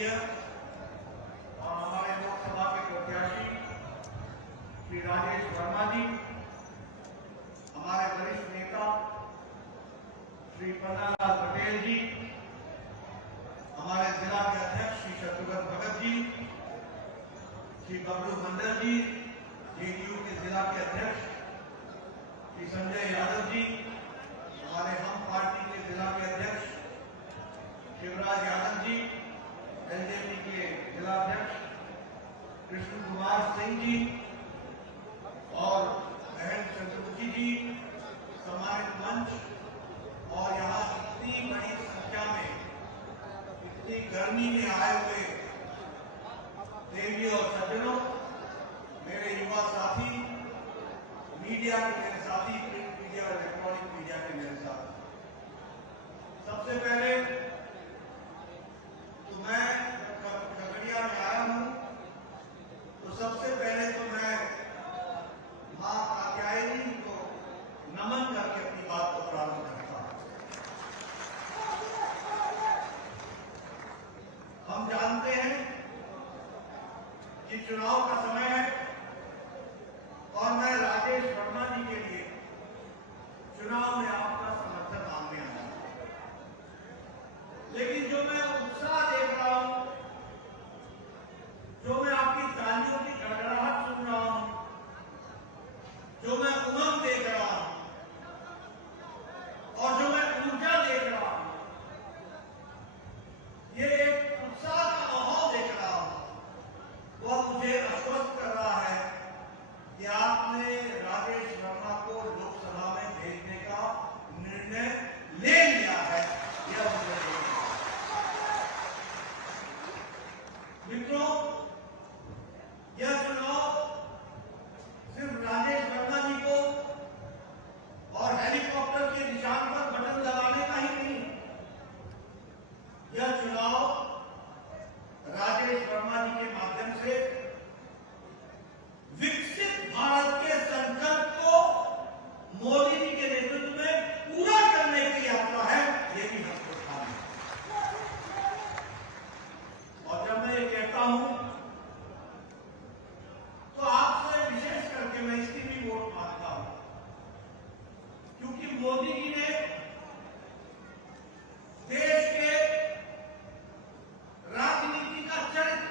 स्वर्गीय और हमारे लोकसभा के प्रत्याशी श्री राजेश वर्मा जी, हमारे वरिष्ठ नेता श्री पन्नालाल पटेल जी, हमारे जिला के अध्यक्ष श्री शत्रुघ्न भगत जी, श्री बबलू मंडल जी, जेडीयू के जिला के अध्यक्ष श्री संजय यादव जी, हमारे हम पार्टी के जिला के अध्यक्ष शिवराज यादव जी, एलजेपी के जिला अध्यक्ष कृष्ण कुमार सिंह जी और बहन चंद्रमुखी जी, सम्मानित मंच और यहाँ इतनी बड़ी संख्या में इतनी गर्मी में आए हुए देवियों और सज्जनों, मेरे युवा साथी, मीडिया के मेरे साथी, प्रिंट मीडिया और इलेक्ट्रॉनिक मीडिया के मेरे साथी, सबसे पहले तो मैं खगड़िया में आया हूं तो सबसे पहले तो मैं मां कात्यायनी को नमन करके अपनी बात को प्रारंभ करता हूं। हम जानते हैं कि चुनाव का समय है और मैं राजेश वर्मा जी के लिए चुनाव में आपका समर्थन मांगने आया हूं, लेकिन जो मैं उत्साह देख रहा हूं, जो मैं आपकी तालियों की गड़गड़ाहट सुन रहा हूं, जो मैं उमंग देख रहा हूं और जो मैं ऊर्जा देख रहा हूं, ये एक उत्साह का माहौल देख रहा हूं, वह मुझे आश्वस्त कर रहा है कि आपने राजेश वर्मा को लोकसभा में भेजने का निर्णय ले लिया है। यह मुझे मित्रों, यह चुनाव सिर्फ राजेश वर्मा जी को और हेलीकॉप्टर के निशान पर बटन दबाने का ही नहीं, यह चुनाव राजेश वर्मा जी के माध्यम से विकसित भारत के संकल्प को मोदी जी के नेतृत्व में पूरा करने की यात्रा है, ये भी हमको ठाना है। और जब मैं ये कहता हूं तो आपसे विशेष करके मैं इसकी भी वोट मांगता हूं, क्योंकि मोदी जी ने देश के राजनीति का चरित्र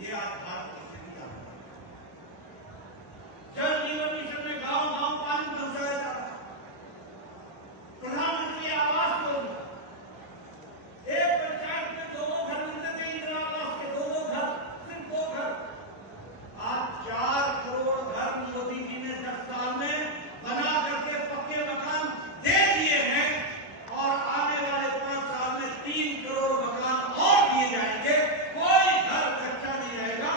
ये आज भारत की स्थिति आ रही है। जल जीवन मिशन में गांव गांव पानी पहुंचाया जा रहा है। प्रधानमंत्री आवास योजना, एक पंचायत में 2 घर मिलते थे, इंदिरा आवास के 2 घर, सिर्फ 2 घर। आज 4 करोड़ घर मोदी जी ने 10 साल में बना करके पक्के मकान दे दिए हैं और आने वाले 5 साल में 3 करोड़ मकान और दिए जाएंगे। कोई घर कच्चा नहीं रहेगा,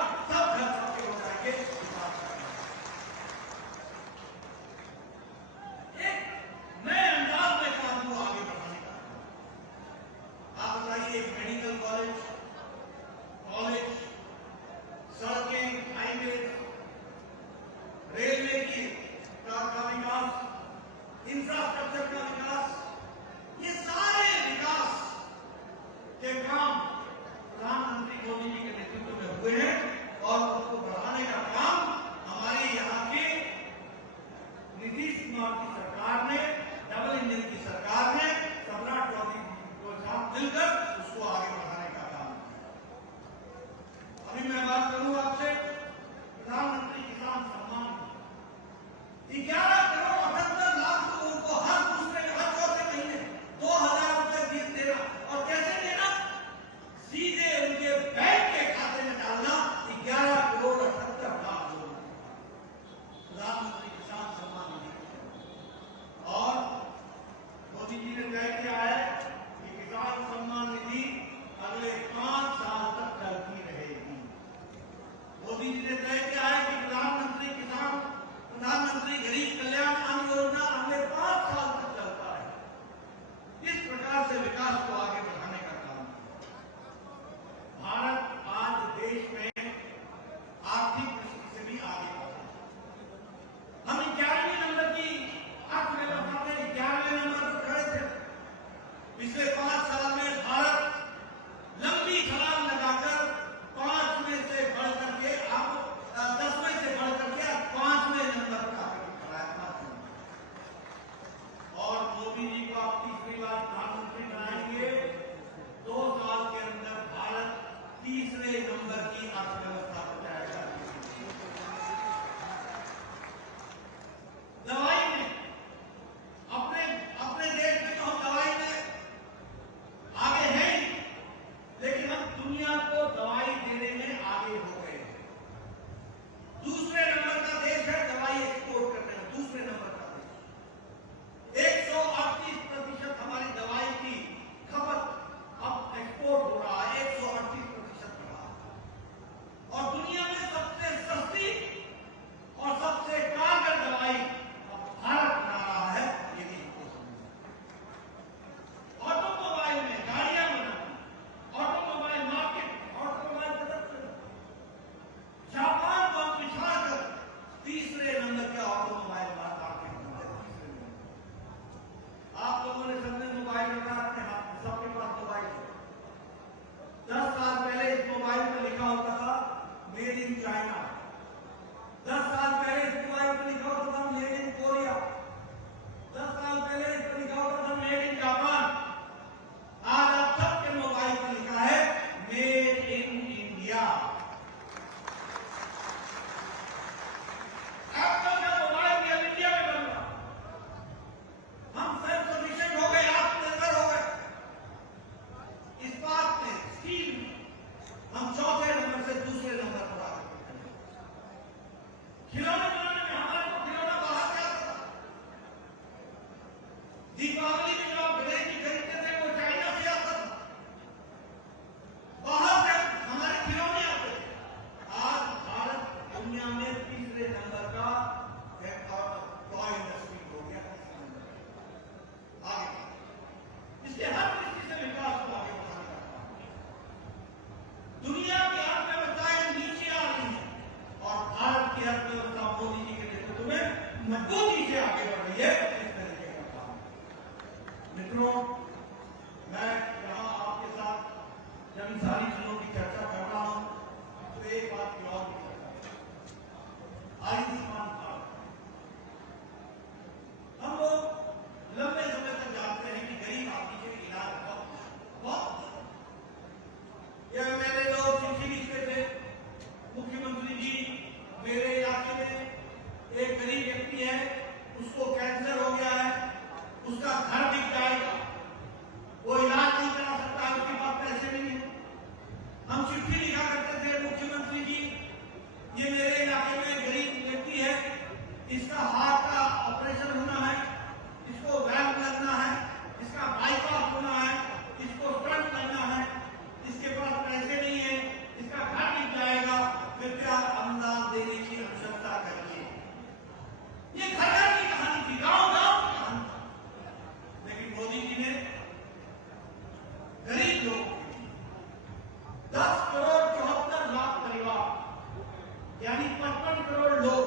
यानी 55 करोड़ लोग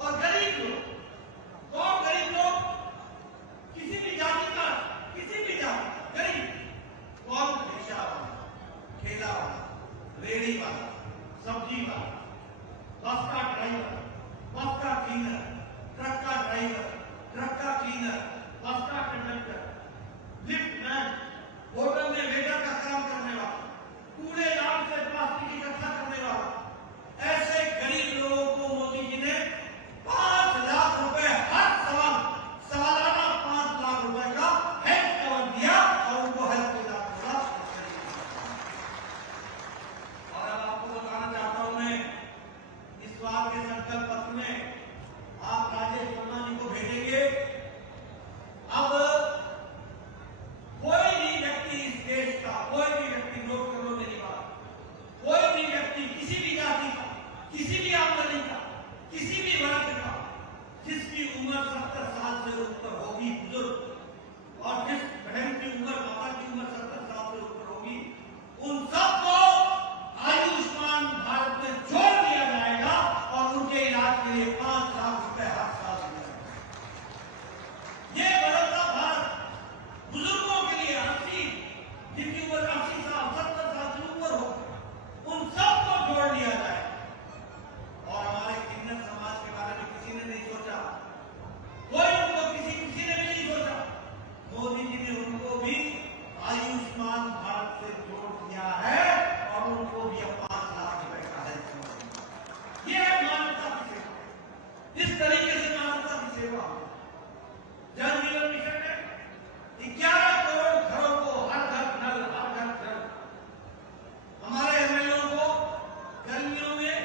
और गरीब लोग। कौन गरीब लोग? किसी भी जाति का, किसी भी जाति गरीब। कौन? रिक्शा वाला, ठेला वाला, रेहड़ी वाला, सब्जी वाला, बस का ड्राइवर, बस का क्लीनर, ट्रक का ड्राइवर, ट्रक का क्लीनर, बस का कंडक्टर, लिफ्ट मैन, होटल में वेटर का काम करने वाला, कूड़ेदान से प्लास्टिक इकट्ठा करने वाला, ऐसे गरीब लोगों को मोदी जी ने 5 लाख रुपए हर सालाना 5 लाख रुपए का हेल्थ कवर दिया और उनको हेल्थ मिला। और अब आपको बताना चाहता हूं मैं, इस बार के संकल्प पत्र में आप राजेश वर्मा जी को भेजेंगे। अब कोई भी व्यक्ति इस देश का, कोई भी व्यक्ति, नोट कर लो मेरी बात, कोई भी व्यक्ति किसी भी जाति का, किसी भी आमदनी का, किसी भी वर्ग का, जिसकी उम्र 70 साल से ऊपर होगी, बुजुर्ग, और जिस बहन की उम्र, माता की उम्र 70 साल से ऊपर होगी, उन सबको आयुष्मान भारत में जोड़ दिया जाएगा और उनके इलाज के लिए 5 लाख रुपए हर साल दिया जाएगा। ये बदलता भारत बुजुर्गों के लिए 80, जिनकी उम्र 80 साल, 70 साल से ऊपर हो, उन सबको जोड़ लिया जाए। और हमारे किन्नर समाज के बारे में किसी ने नहीं सोचा, कोई उनको किसी ने भी नहीं सोचा। मोदी जी ने उनको भी आयुष्मान भारत से जोड़ दिया है और उनको भी 5 लाख रुपए का हेल्थ कवर। ये है मानवता की सेवा। इस तरीके से मानवता की सेवा। जल जीवन मिशन है, 11 करोड़ घरों को हर घर नल, हर घर जल। हमारे एमएलए को गर्मियों में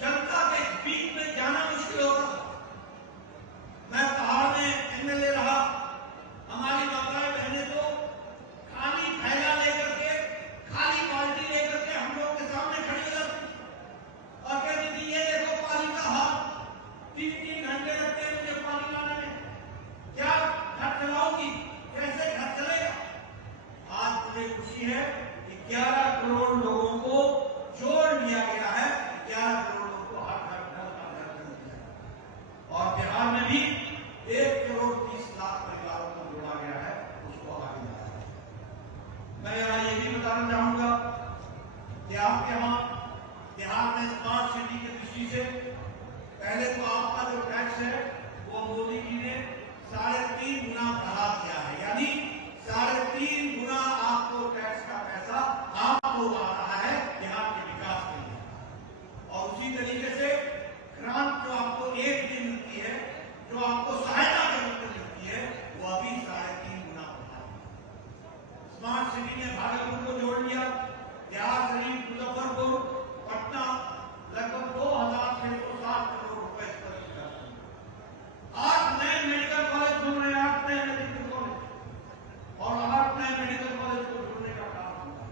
जनता के बीच में जाना मुश्किल होता था। मैं पहाड़ में एमएलए रहा, हमारी माताएं बहनें तो खाली थैला लेकर के, खाली बाल्टी लेकर के हम लोग के सामने खड़ी हो जाती और कहती थी, ये देखो पानी का हाल, 3-3 घंटे लगते हैं मुझे पानी लाने में, क्या घर चलाऊंगी, कैसे घर चलेगा? आज मुझे खुशी है कि 11 करोड़ लोगों को जोड़ लिया गया है, 11 करोड़ लोगों को हर घर दिया है। और बिहार में भी 1 करोड़ 30 लाख परिवारों को जोड़ा गया है, उसको आगे बढ़ाया है। मैं यहाँ ये भी बताना चाहूंगा कि आपके यहाँ बिहार में स्मार्ट सिटी की दृष्टि से पहले तो आपका जो टैक्स है वो मोदी जी ने 3.5 गुना बढ़ा दिया है, यानी 3.5 गुना आपको टैक्स का पैसा आपको आ रहा है बिहार के विकास के लिए। और उसी तरीके से ग्रांट जो आपको 1 दिन मिलती है, जो आपको सहायता के रूप में मिलती है, वो अभी 3.5 गुना बढ़ा है। स्मार्ट सिटी ने भागलपुर को जोड़ लिया, बिहार शरीफ, मुजफ्फरपुर, पटना, लगभग 2660 करोड़ रुपए इस पर खर्च हुए। 8 नए मेडिकल कॉलेज खुल रहे हैं, 8 नए मेडिकल कॉलेज और 8 नए मेडिकल कॉलेज को जोड़ने का काम हुआ।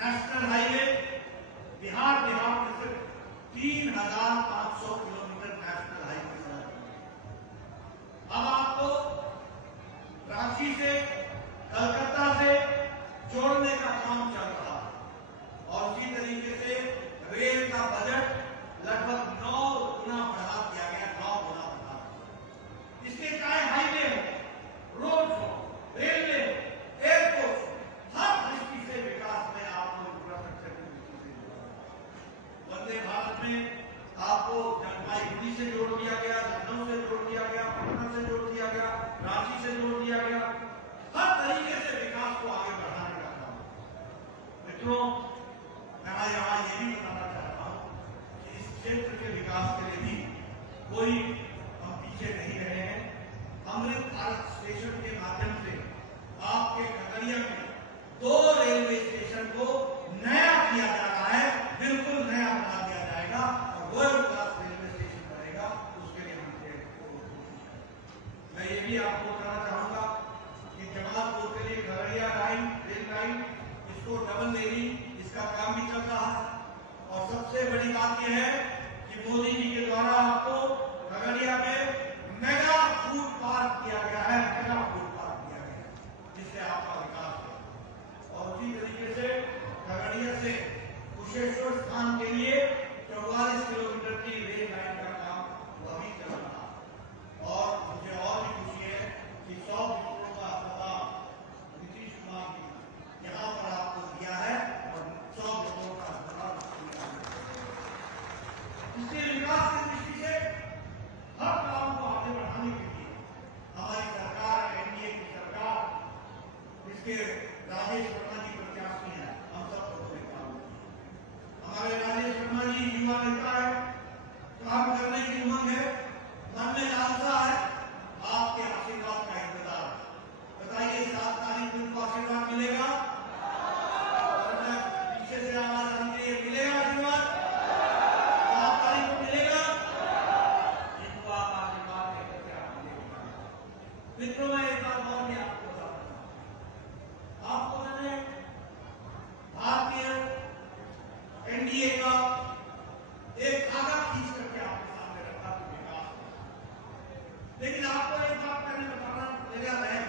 नेशनल हाईवे बिहार में सिर्फ 3500 किलोमीटर नेशनल हाईवे सड़क। अब आपको रांची से, कलकत्ता से जोड़ने का काम चल रहा है। और उसी तरीके से रेल का बजट लगभग 9 गुना बढ़ा दिया गया, 9 गुना बढ़ा। इसके चाहे हाईवे हो, रोड हो, रेलवे हो, एयरपोर्ट, हर दृष्टि से विकास में आपको इंफ्रास्ट्रक्चर की दृष्टि से जोड़ा। वंदे भारत में आपको जलपाईगुड़ी से जोड़ दिया गया, लखनऊ से जोड़ दिया गया, पटना से जोड़ दिया गया, रांची से जोड़ दिया गया। हर तरीके से विकास को आगे बढ़ाने का काम। मित्रों, मैं यहाँ ये भी बताना चाहता हूँ कि इस क्षेत्र के विकास के लिए भी कोई हम पीछे नहीं रहे हैं। अमृत भारत स्टेशन के माध्यम से आपके खगड़िया में 2 रेलवे स्टेशन को नया किया जा रहा है, बिल्कुल नया बना दिया जाएगा और वर्ल्ड क्लास रेलवे स्टेशन बनेगा। उसके लिए हम मैं ये भी आपको बताना चाहूंगा कि जमालपुर के लिए खगड़िया लाइन, रेल लाइन, इसको डबल लेनिंग, इसका काम भी चल रहा है। और सबसे बड़ी बात यह है कि मोदी जी के द्वारा आपको खगड़िया में मेगा फूड पार्क किया गया है, मेगा फूड पार्क किया गया है, जिससे आपका विकास हो। और उसी तरीके से खगड़िया से कुशेश्वर स्थान के लिए एनडीए का एक धागा खींच करके आपके सामने रखा कि विकास। लेकिन आपको एक बात मैंने बताना लगा है,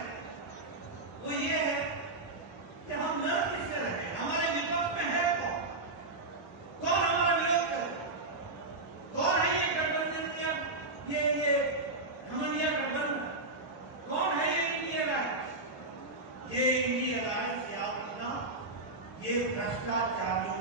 वो ये है कि हम लड़ किससे रहे, हमारे विपक्ष में है कौन, कौन हमारा विरोध करे, कौन है ये गठबंधन, ये हमनिया गठबंधन, कौन है ये इंडिया अलायंस? ये इंडिया अलायंस याद रखना, ये भ्रष्टाचारियों